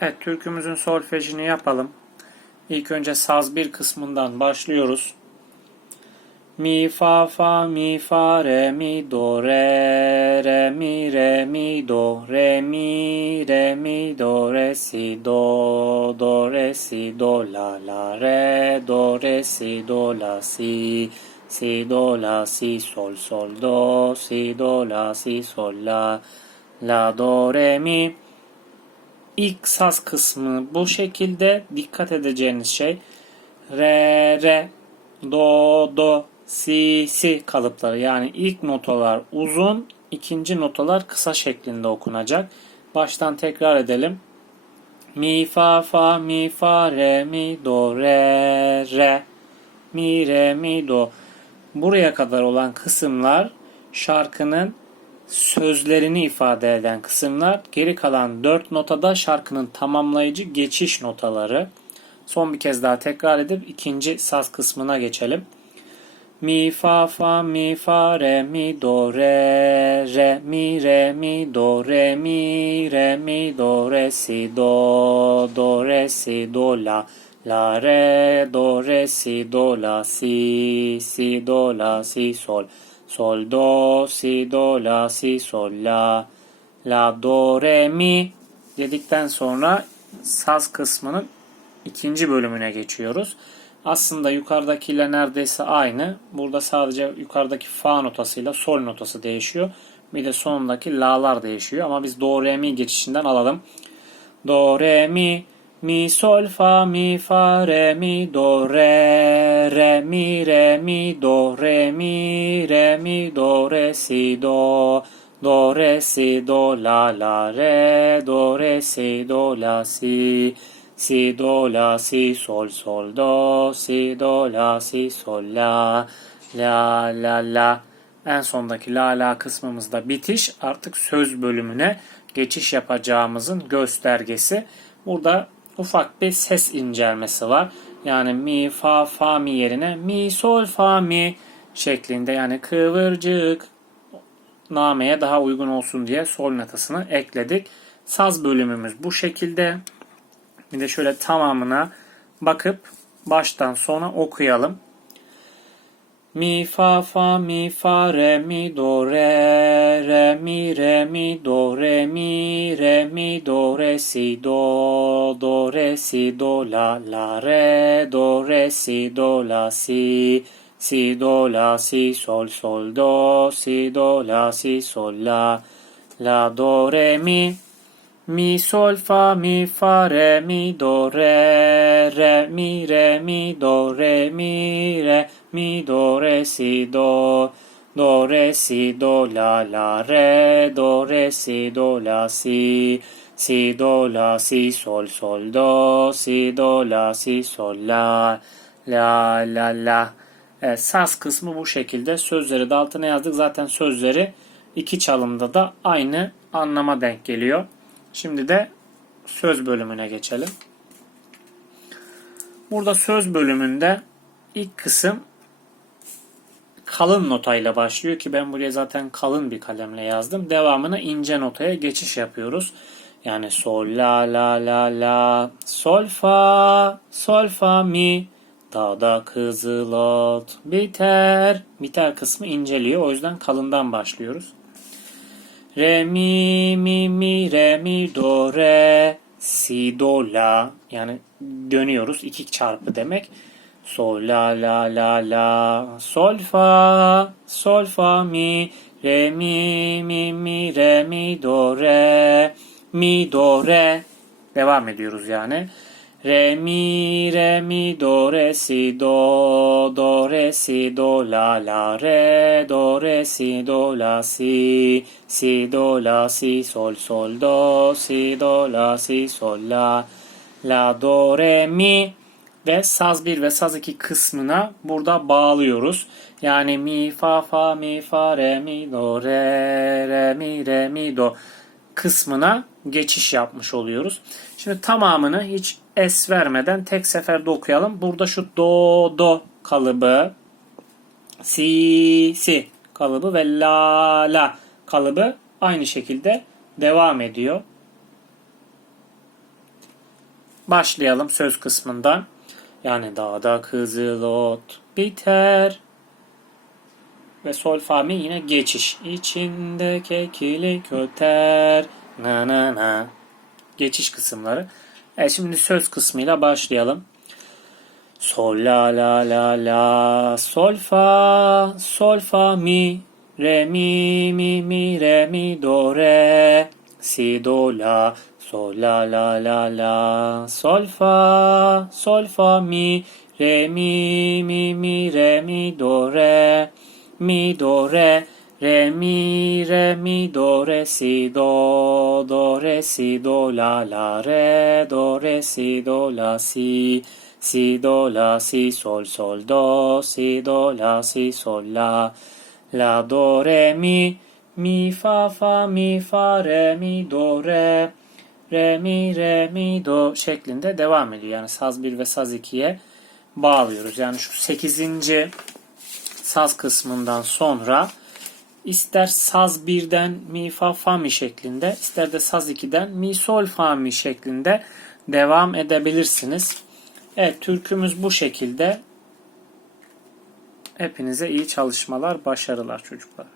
Evet, türkümüzün solfejini yapalım. İlk önce saz bir kısmından başlıyoruz. Mi fa fa mi fa re mi do re re mi re mi do re mi re mi do re si do do re si do la la re do re si do la si si do la si sol sol do si do la si sol la la do re mi İlk saz kısmı bu şekilde dikkat edeceğiniz şey re re do do si si kalıpları yani ilk notalar uzun ikinci notalar kısa şeklinde okunacak. Baştan tekrar edelim. Mi fa fa mi fa re mi do re re mi re mi do buraya kadar olan kısımlar şarkının sözlerini ifade eden kısımlar. Geri kalan 4 notada şarkının tamamlayıcı geçiş notaları. Son bir kez daha tekrar edip ikinci saz kısmına geçelim. Mi fa fa mi fa re mi do re re mi re mi do re mi re mi do re si do do re si do la la re do re si do la si si do la si sol sol do si do la si sol la la do re mi dedikten sonra saz kısmının ikinci bölümüne geçiyoruz. Aslında yukarıdakiyle neredeyse aynı. Burada sadece yukarıdaki fa notasıyla sol notası değişiyor. Bir de sonundaki la'lar değişiyor. Ama biz do re mi geçişinden alalım. Do re mi mi sol fa mi fa re mi do re re mi re mi do re mi re mi do re si do do re si do la la re do re si do la si si do la si sol sol do si do la si sol la la la la en sondaki la la kısmımızda bitiş artık söz bölümüne geçiş yapacağımızın göstergesi. Burada ufak bir ses incelmesi var. Yani mi fa fa mi yerine mi sol fa mi şeklinde yani kıvırcık nameye daha uygun olsun diye sol notasını ekledik. Saz bölümümüz bu şekilde. Bir de şöyle tamamına bakıp baştan sona okuyalım. Mi fa fa mi fa re mi do re re mi re mi do re mi re mi do re si do do re si do la la re do re si do la si si do la si sol sol do si do la si sol la la do re mi mi sol fa mi fa re mi do re re mi re mi do re mi re mi do re si do do re si do la la re do re si do la si si do la si sol sol do si do la si sol la la la la Evet, saz kısmı bu şekilde. Sözleri de altına yazdık. Zaten sözleri iki çalımda da aynı anlama denk geliyor. Şimdi de söz bölümüne geçelim. Burada söz bölümünde ilk kısım kalın notayla başlıyor ki ben buraya zaten kalın bir kalemle yazdım. Devamına ince notaya geçiş yapıyoruz. Yani sol la la la la sol fa sol fa mi dağda kızıl ot biter. Biter kısmı inceliyor. O yüzden kalından başlıyoruz. Re mi mi mi re mi do re si do la. Yani dönüyoruz. İki çarpı demek. Sol la la la la. Sol fa sol fa mi. Re mi mi mi re mi do re mi do re. Devam ediyoruz yani. Re mi re mi do re si do do re si do la la re do re si do la si si do la si sol sol do si do la si sol la la do re mi ve saz 1 ve saz 2 kısmına burada bağlıyoruz. Yani mi fa fa mi fa re mi do re re mi re mi do kısmına geçiş yapmış oluyoruz. Şimdi tamamını hiç es vermeden tek seferde okuyalım. Burada şu do do kalıbı, si si kalıbı ve la la kalıbı aynı şekilde devam ediyor. Başlayalım söz kısmından. Yani dağda kızıl ot biter. Ve sol fa mi yine geçiş. İçinde keklik öter. Na na na. Geçiş kısımları. Evet şimdi söz kısmıyla başlayalım. Sol la la la la. Sol fa sol fa mi. Re mi mi mi re mi do re. Si do la. Sol la la la la. Sol fa sol fa mi. Re mi mi mi re mi do re. Mi do re re mi re mi do re si do do re si do la la re do re si do la si si do la si sol sol do si do la si sol la la do re mi mi fa fa mi fa re mi do re re mi re mi do şeklinde devam ediyor. Yani saz 1 ve saz 2'ye bağlıyoruz. Yani şu 8. saz kısmından sonra ister saz 1'den mi fa fa mi şeklinde ister de saz 2'den mi sol fa mi şeklinde devam edebilirsiniz. Evet türkümüz bu şekilde. Hepinize iyi çalışmalar, başarılar çocuklar.